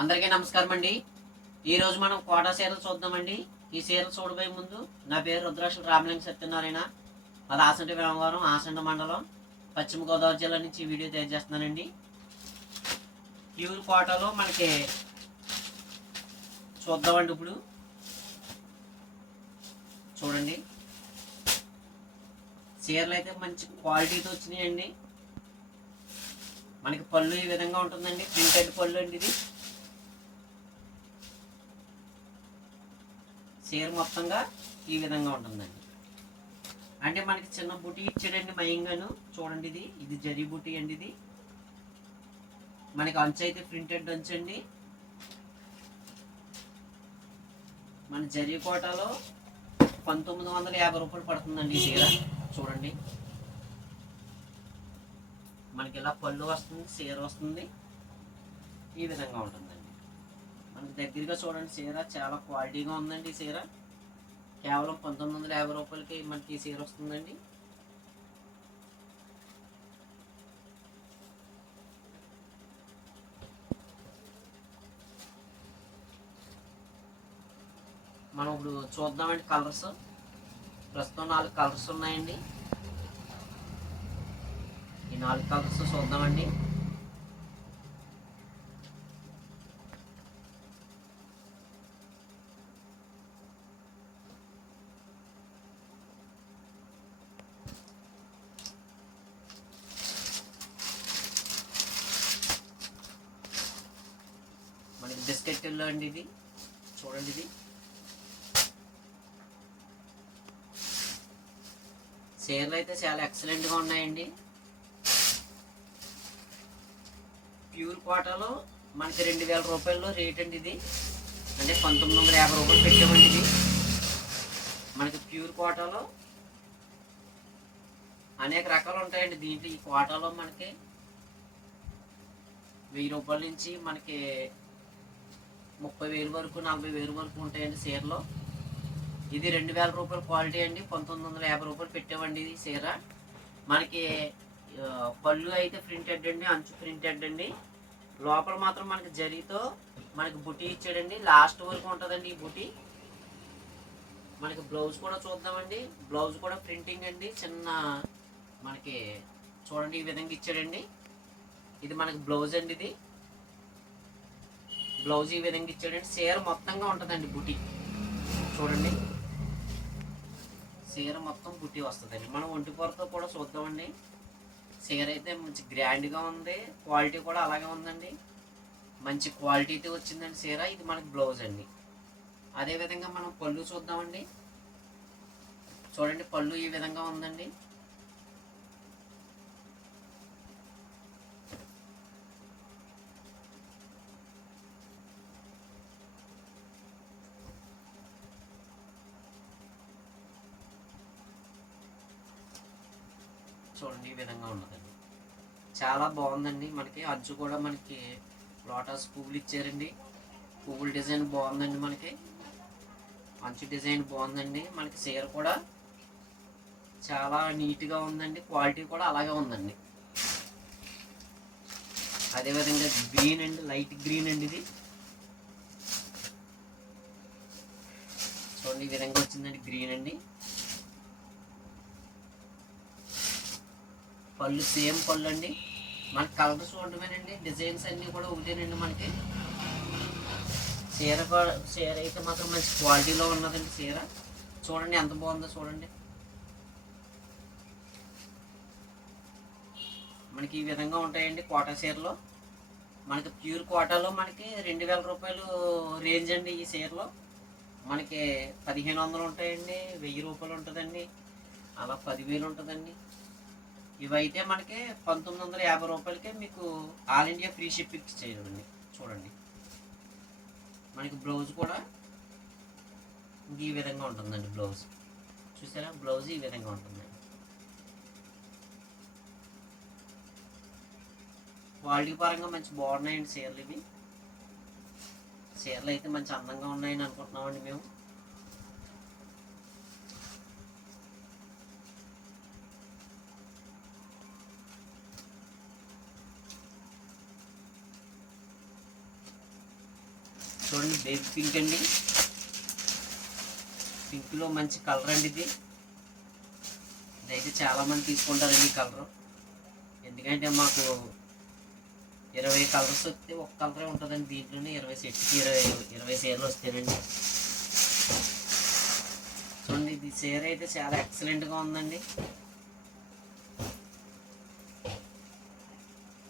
అందరికీ నమస్కారం అండి. ఈరోజు మనం కోటా సీరలు చూద్దామండి. ఈ సీరలు చూడబోయే ముందు నా పేరు రుద్రాక్ష రామలింగ సత్యనారాయణ. అది ఆసంటి వ్యవహారం ఆసంట మండలం పశ్చిమ గోదావరి జిల్లా నుంచి వీడియో తయారు చేస్తున్నానండి ప్యూర్ కోటాలో మనకి చూద్దామండి ఇప్పుడు. చూడండి. చీరలు అయితే మంచి క్వాలిటీతో వచ్చినాయండి. మనకి పళ్ళు ఈ విధంగా ఉంటుందండి. ప్రింటెడ్ పళ్ళు అండి ఇది. చీర మొత్తంగా ఈ విధంగా ఉంటుందండి. అంటే మనకి చిన్న బుటీ ఇచ్చాడండి మయంగాను. చూడండి ఇది. ఇది జరీ బుటీ అండి ఇది. మనకి అంచు అయితే ప్రింటెడ్ అంచు అండి. మన జరీ కోటాలో పంతొమ్మిది వందల యాభై రూపాయలు పడుతుందండి ఈ చీర. చూడండి. మనకి ఇలా పళ్ళు వస్తుంది చీర వస్తుంది. ఈ విధంగా ఉంటుంది. మనకి దగ్గరగా చూడండి చీర చాలా క్వాలిటీగా ఉందండి ఈ చీర. కేవలం పంతొమ్మిది వందల యాభై రూపాయలకి మనకి ఈ చీర వస్తుందండి. మనం ఇప్పుడు చూద్దామండి కలర్స్. ప్రస్తుతం నాలుగు కలర్స్ ఉన్నాయండి. ఈ నాలుగు కలర్స్ చూద్దామండి. మనకి అండి ఇది. చూడండి ఇది. చీరలు అయితే చాలా ఎక్సలెంట్గా ఉన్నాయండి. ప్యూర్ కోటాలో మనకి రెండు వేల రూపాయల్లో రేట్ అండి ఇది. అంటే పంతొమ్మిది వందల యాభై రూపాయలు పెట్టామండి ఇది. మనకి ప్యూర్ కోటాలో అనేక రకాలు ఉంటాయండి. దీంట్లో ఈ కోటాలో మనకి వెయ్యి రూపాయల నుంచి మనకి ముప్పై వేలు వరకు నలభై వేలు వరకు ఉంటాయండి చీరలో. ఇది రెండు వేల రూపాయల క్వాలిటీ అండి. పంతొమ్మిది వందల యాభై రూపాయలు పెట్టామండి ఇది చీర. మనకి పళ్ళు అయితే ప్రింటెడ్ అండి అంచు ప్రింటెడ్ అండి. లోపల మాత్రం మనకి జరీతో మనకి బుటీ ఇచ్చాడండి. లాస్ట్ వరకు ఉంటుందండి ఈ బుటీ. మనకి బ్లౌజ్ కూడా చూద్దామండి. బ్లౌజ్ కూడా ప్రింటింగ్ అండి. చిన్న మనకి చూడండి ఈ విధంగా ఇచ్చాడండి. ఇది మనకి బ్లౌజ్ అండి ఇది. బ్లౌజ్ ఈ విధంగా ఇచ్చాడండి. చీర మొత్తంగా ఉంటుందండి బుటీ. చూడండి. చీర మొత్తం బుటీ వస్తుందండి. మనం ఒంటి పొరతో కూడా చూద్దామండి. చీర అయితే మంచి గ్రాండ్గా ఉంది. క్వాలిటీ కూడా అలాగే ఉందండి. మంచి క్వాలిటీతో వచ్చిందండి చీర. ఇది మనకి బ్లౌజ్ అండి. అదేవిధంగా మనం పళ్ళు చూద్దామండి. చూడండి పళ్ళు ఈ విధంగా ఉందండి. చూడండి ఈ విధంగా ఉన్నదండి. చాలా బాగుందండి. మనకి అచ్చు కూడా మనకి లోటస్ పువ్వులు ఇచ్చారండి. పువ్వుల డిజైన్ బాగుందండి మనకి. మంచి డిజైన్ బాగుందండి. మనకి చీర కూడా చాలా నీట్గా ఉందండి. క్వాలిటీ కూడా అలాగే ఉందండి. అదేవిధంగా గ్రీన్ అండి. లైట్ గ్రీన్ అండి ఇది. చూడండి ఈ విధంగా వచ్చిందండి గ్రీన్ అండి. పళ్ళు సేమ్ పళ్ళు అండి మనకి కలర్ చూడటమేనండి. డిజైన్స్ అన్నీ కూడా ఒకటేనండి మనకి. చీర కూడా చీర అయితే మాత్రం మంచి క్వాలిటీలో ఉన్నదండి చీర. చూడండి ఎంత బాగుందో చూడండి. మనకి ఈ విధంగా ఉంటాయండి కోటా చీరలో. మనకి ప్యూర్ కోటాలో మనకి రెండు వేల రూపాయలు రేంజ్ అండి ఈ చీరలో. మనకి పదిహేను వందలు ఉంటాయండి. వెయ్యి రూపాయలు ఉంటుందండి. అలా పదివేలు ఉంటుందండి. ఇవైతే మనకి పంతొమ్మిది వందల యాభై రూపాయలకే మీకు ఆల్ ఇండియా ఫ్రీ షిప్పింగ్ చేయండి చూడండి. మనకి బ్లౌజ్ కూడా ఇంక ఈ విధంగా ఉంటుందండి బ్లౌజ్. చూసారా? బ్లౌజ్ ఈ విధంగా ఉంటుందండి. క్వాలిటీ పరంగా మంచి బాగున్నాయండి చీరలు ఇవి. చీరలు అయితే మంచి అందంగా ఉన్నాయని అనుకుంటున్నామండి మేము. బేబీ పింక్ అండి పింక్లో మంచి కలర్ అండి ఇది. ఇదైతే చాలా మంది తీసుకుంటారండి ఈ కలర్. ఎందుకంటే మాకు ఇరవై కలర్స్ వస్తే ఒక కలరే ఉంటుందండి దీంట్లోనే. ఇరవై సెట్కి ఇరవై ఇరవై చీరలు వస్తాయండి. చూడండి ఇది చీర అయితే చాలా ఎక్సలెంట్గా ఉందండి.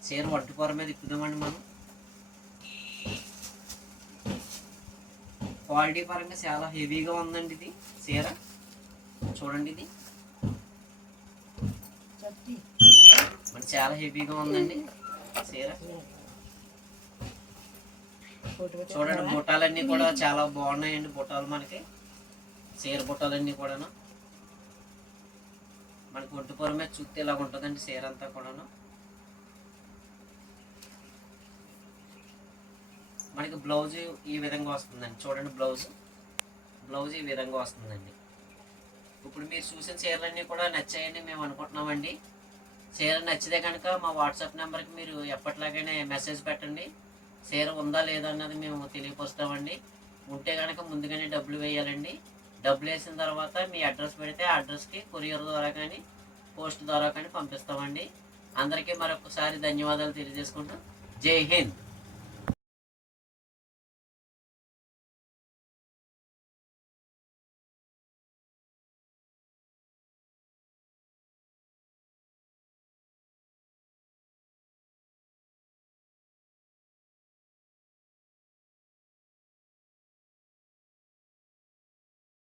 చీర వడ్డుకూర మీద ఇప్పుదామండి మనం. క్వాలిటీ పరంగా చాలా హెవీగా ఉందండి ఇది. చీర. చూడండి ఇది. మరి చాలా హెవీగా ఉందండి చీర. చూడండి బుట్టాలన్నీ కూడా చాలా బాగున్నాయండి బుట్టాలు మనకి. చీర బుట్టాలన్నీ కూడాను. మనకి ఒంటిపొర మీద చూస్తే ఇలా ఉంటుందండి చీర అంతా కూడాను. మనకి బ్లౌజ్ ఈ విధంగా వస్తుందండి. చూడండి బ్లౌజ్. బ్లౌజ్ ఈ విధంగా వస్తుందండి. ఇప్పుడు మీరు చూసిన చీరలన్నీ కూడా నచ్చాయని మేము అనుకుంటున్నామండి. చీర నచ్చితే కనుక మా వాట్సాప్ నెంబర్కి మీరు ఎప్పటిలాగానే మెసేజ్ పెట్టండి. చీర ఉందా లేదా అన్నది మేము తెలియపరుస్తామండి. ఉంటే కనుక ముందుగానే డబ్బులు వేయాలండి. డబ్బులు వేసిన తర్వాత మీ అడ్రస్ పెడితే ఆ అడ్రస్కి కొరియర్ ద్వారా కానీ పోస్ట్ ద్వారా కానీ పంపిస్తామండి. అందరికీ మరొకసారి ధన్యవాదాలు తెలియజేసుకుంటూ. జై హింద్.